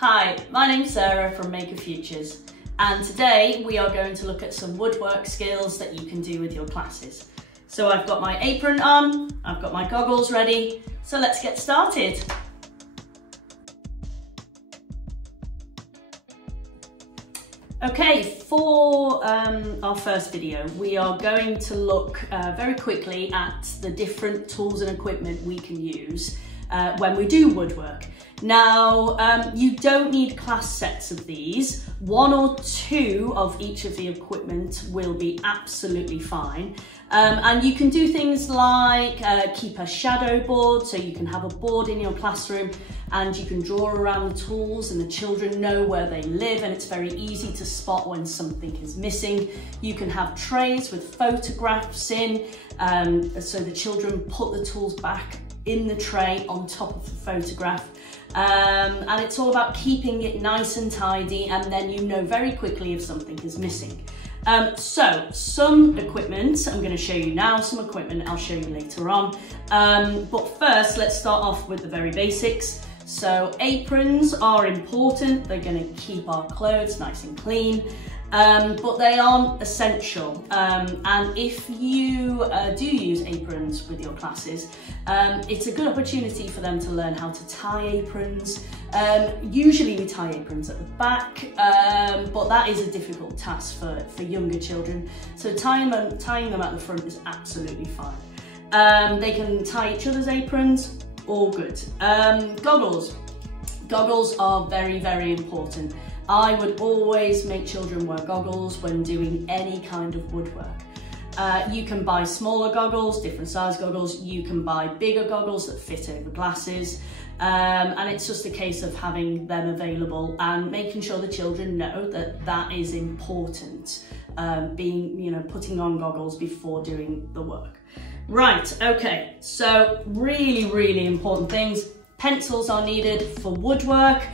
Hi, my name's Sarah from Maker Futures, and today we are going to look at some woodwork skills that you can do with your classes. So I've got my apron on, I've got my goggles ready, so let's get started. Okay, for our first video, we are going to look very quickly at the different tools and equipment we can use when we do woodwork. Now, you don't need class sets of these. One or two of each of the equipment will be absolutely fine. And you can do things like keep a shadow board, so you can have a board in your classroom and you can draw around the tools and the children know where they live and it's very easy to spot when something is missing. You can have trays with photographs in, so the children put the tools back in the tray on top of the photograph. And it's all about keeping it nice and tidy, and then you know very quickly if something is missing. So some equipment I'm going to show you now, some equipment I'll show you later on. But first, let's start off with the very basics. So aprons are important. They're going to keep our clothes nice and clean. But they aren't essential, and if you do use aprons with your classes, it's a good opportunity for them to learn how to tie aprons. Usually we tie aprons at the back, but that is a difficult task for younger children, so tying them at the front is absolutely fine. They can tie each other's aprons, all good. Goggles are very, very important. I would always make children wear goggles when doing any kind of woodwork. You can buy smaller goggles, different size goggles. You can buy bigger goggles that fit over glasses. And it's just a case of having them available and making sure the children know that that is important. Putting on goggles before doing the work. Right, okay, so really, really important things. Pencils are needed for woodwork.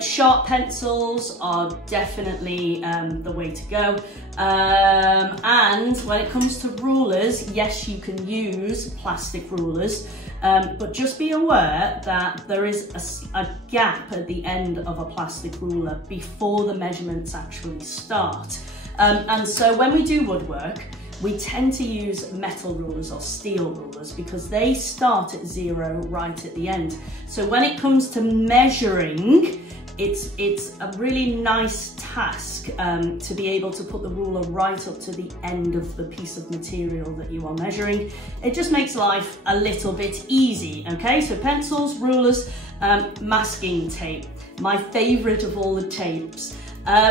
Sharp pencils are definitely the way to go. And when it comes to rulers, yes, you can use plastic rulers, but just be aware that there is a gap at the end of a plastic ruler before the measurements actually start. And so when we do woodwork, we tend to use metal rulers or steel rulers because they start at 0 right at the end. So when it comes to measuring, it's a really nice task to be able to put the ruler right up to the end of the piece of material that you are measuring. It just makes life a little bit easy, okay? So pencils, rulers, masking tape, my favorite of all the tapes.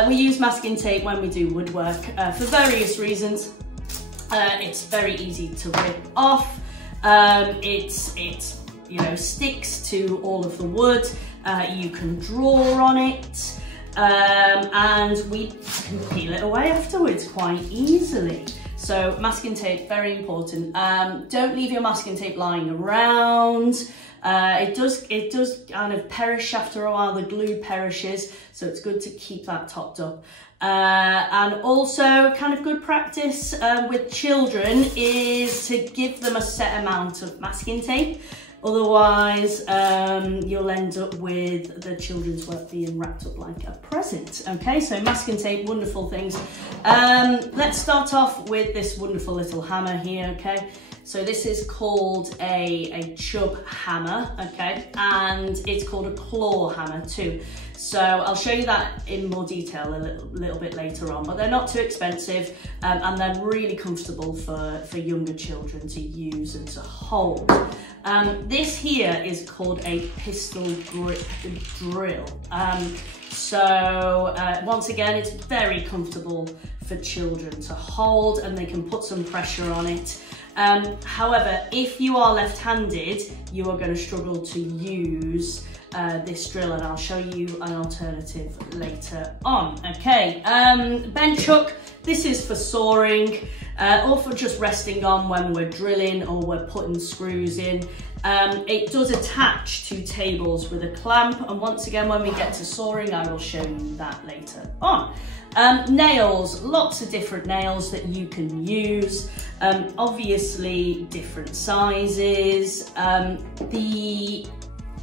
We use masking tape when we do woodwork for various reasons. It's very easy to rip off. It sticks to all of the wood. You can draw on it, and we can peel it away afterwards quite easily. So masking tape, very important. Don't leave your masking tape lying around. It does kind of perish after a while, the glue perishes, so it's good to keep that topped up. And also kind of good practice with children is to give them a set amount of masking tape. Otherwise, you'll end up with the children's work being wrapped up like a present. Okay, so masking tape, wonderful things. Let's start off with this wonderful little hammer here, okay? So this is called a chub hammer, okay? And it's called a claw hammer too. So I'll show you that in more detail a little bit later on, but they're not too expensive and they're really comfortable for younger children to use and to hold. This here is called a pistol grip drill. Once again, it's very comfortable for children to hold and they can put some pressure on it. However, if you are left-handed, you are going to struggle to use this drill, and I'll show you an alternative later on. Okay, bench hook. This is for sawing or for just resting on when we're drilling or we're putting screws in. It does attach to tables with a clamp, and once again when we get to sawing I will show you that later on. Nails, lots of different nails that you can use, obviously different sizes.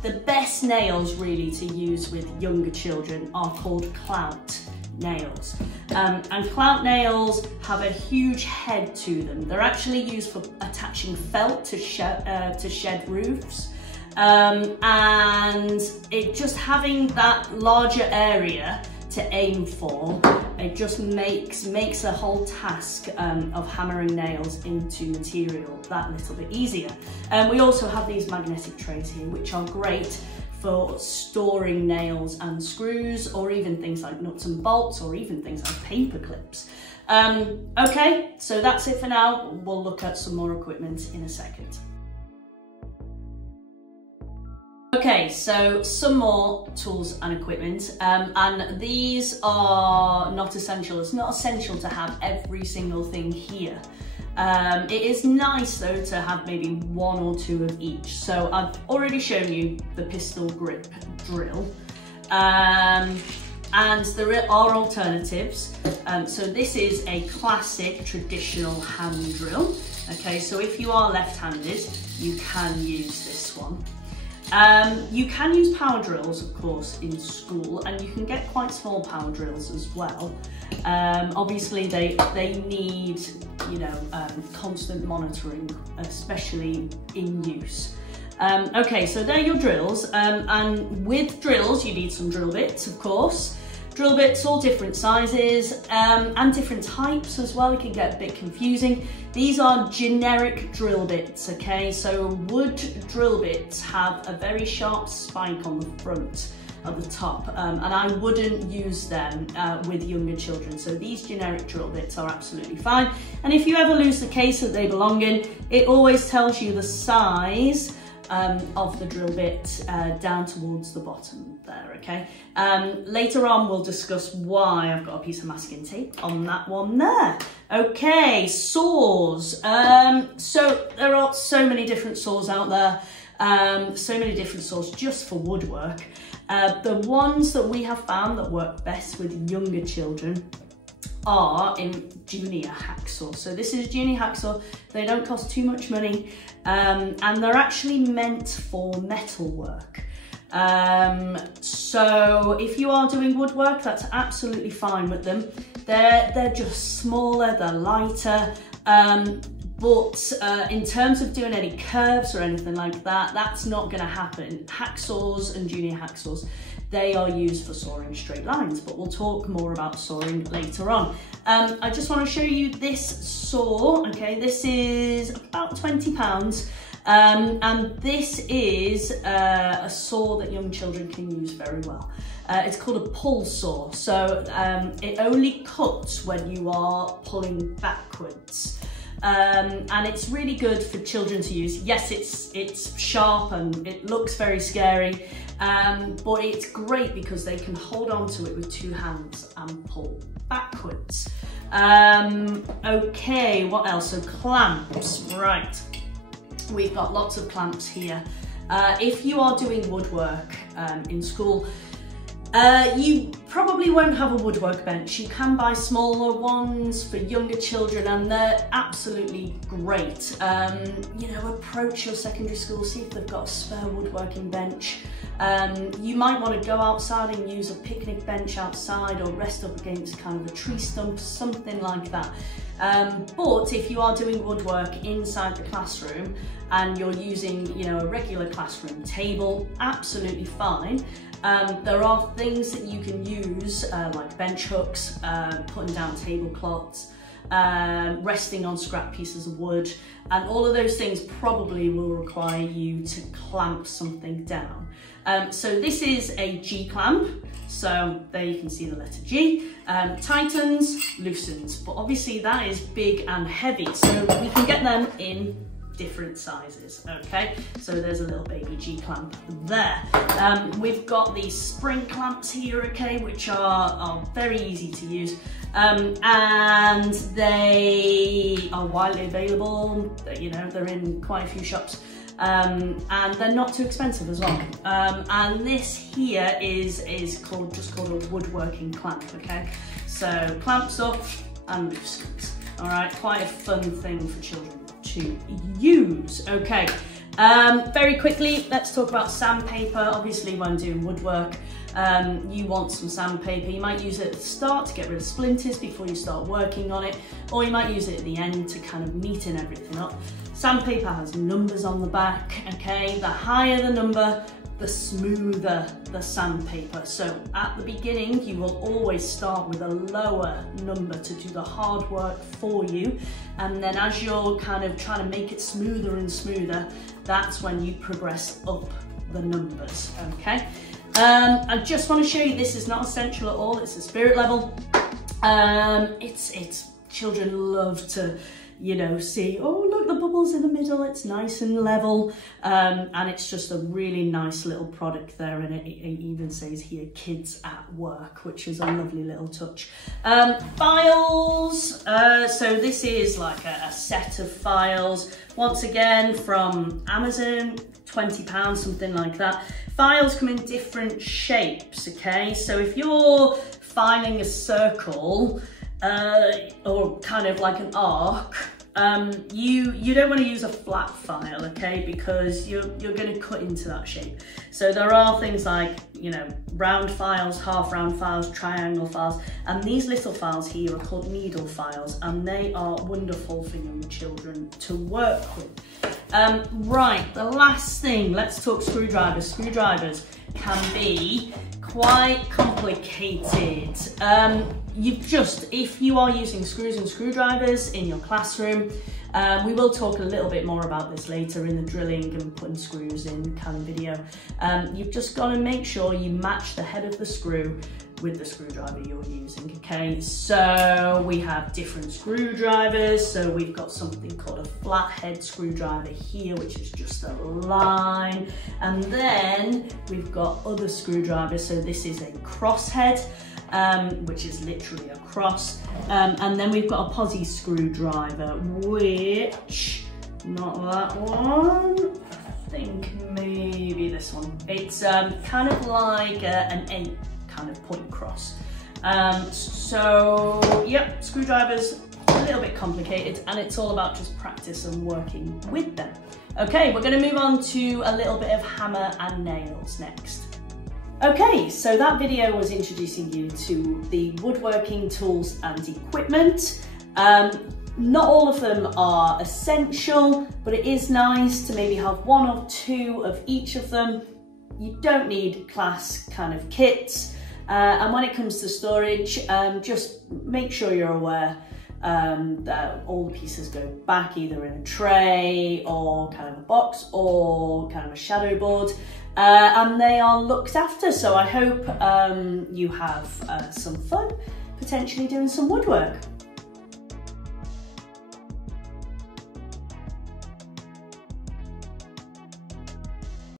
The best nails really to use with younger children are called clout nails. And clout nails have a huge head to them. They're actually used for attaching felt to shed roofs. And it just having that larger area to aim for, it just makes the whole task of hammering nails into material that little bit easier. We also have these magnetic trays here, which are great for storing nails and screws, or even things like nuts and bolts, or even things like paper clips. Okay, so that's it for now. We'll look at some more equipment in a second. Okay, so some more tools and equipment, and these are not essential. It's not essential to have every single thing here. It is nice though to have maybe one or two of each. So I've already shown you the pistol grip drill, and there are alternatives. So this is a classic traditional hand drill. Okay, so if you are left-handed, you can use this one. You can use power drills, of course, in school, and you can get quite small power drills as well. Obviously, they need, you know, constant monitoring, especially in use. Okay, so they're your drills, and with drills, you need some drill bits, of course. Drill bits, all different sizes and different types as well. It can get a bit confusing. These are generic drill bits, okay? So wood drill bits have a very sharp spike on the front at the top, and I wouldn't use them with younger children. So these generic drill bits are absolutely fine. And if you ever lose the case that they belong in, it always tells you the size of the drill bit down towards the bottom there, okay? Later on we'll discuss why I've got a piece of masking tape on that one there. Okay, saws. So there are so many different saws out there, so many different saws just for woodwork. The ones that we have found that work best with younger children are in junior hacksaw. So this is a junior hacksaw. They don't cost too much money, and they're actually meant for metal work. So if you are doing woodwork, that's absolutely fine with them. They're just smaller, they're lighter, but in terms of doing any curves or anything like that, that's not going to happen. Hacksaws and junior hacksaws, they are used for sawing straight lines, but we'll talk more about sawing later on. I just want to show you this saw. Okay, this is about £20, and this is a saw that young children can use very well. It's called a pull saw, so it only cuts when you are pulling backwards. And it's really good for children to use. Yes, it's sharp and it looks very scary, but it's great because they can hold on to it with two hands and pull backwards. Okay, what else? So clamps, right. We've got lots of clamps here. If you are doing woodwork in school, you probably won't have a woodwork bench. You can buy smaller ones for younger children and they're absolutely great. You know, approach your secondary school, see if they've got a spare woodworking bench. You might want to go outside and use a picnic bench outside or rest up against kind of a tree stump, something like that. But if you are doing woodwork inside the classroom and you're using, you know, a regular classroom table, absolutely fine. There are things that you can use like bench hooks, putting down tablecloths, resting on scrap pieces of wood, and all of those things probably will require you to clamp something down. So this is a G clamp, so there you can see the letter G. Tightens, loosens, but obviously that is big and heavy, so we can get them in different sizes. Okay, so there's a little baby G clamp there. We've got these spring clamps here, okay, which are very easy to use, and they are widely available. You know, they're in quite a few shops, and they're not too expensive as well. And this here is just called a woodworking clamp. Okay, so clamps up and loosens. All right, quite a fun thing for children to use. Okay, Very quickly, let's talk about sandpaper. Obviously, when doing woodwork, you want some sandpaper. You might use it at the start to get rid of splinters before you start working on it, or you might use it at the end to kind of neaten everything up. Sandpaper has numbers on the back, okay? The higher the number, the smoother the sandpaper. So at the beginning, you will always start with a lower number to do the hard work for you. And then as you're kind of trying to make it smoother and smoother, that's when you progress up the numbers, okay? I just want to show you, this is not essential at all, it's a spirit level. Children love to, you know, see, oh look, the bubbles in the middle, it's nice and level, and it's just a really nice little product there, and it even says here, kids at work, which is a lovely little touch. Files, so this is like a set of files, once again from Amazon, £20, something like that. Files come in different shapes, okay? So if you're filing a circle, or kind of like an arc, you don't want to use a flat file, okay, because you're going to cut into that shape. So there are things like, you know, round files, half round files, triangle files, and these little files here are called needle files, and they are wonderful for young children to work with. Right, the last thing, let's talk screwdrivers. Screwdrivers can be quite complicated. If you are using screws and screwdrivers in your classroom, we will talk a little bit more about this later in the drilling and putting screws in kind of video. You've just got to make sure you match the head of the screw with the screwdriver you're using, okay? So we have different screwdrivers. So we've got something called a flathead screwdriver here, which is just a line. And then we've got other screwdrivers. So this is a crosshead, which is literally a cross. And then we've got a posi screwdriver, which, not that one, I think maybe this one. It's kind of like an 8 kind of point cross. So yep, screwdrivers, a little bit complicated, and it's all about just practice and working with them. Okay, we're going to move on to a little bit of hammer and nails next. Okay, so that video was introducing you to the woodworking tools and equipment. Not all of them are essential, but it is nice to maybe have 1 or 2 of each of them. You don't need class kind of kits. And when it comes to storage, just make sure you're aware that all the pieces go back either in a tray or kind of a box or kind of a shadow board, and they are looked after. So I hope you have some fun potentially doing some woodwork.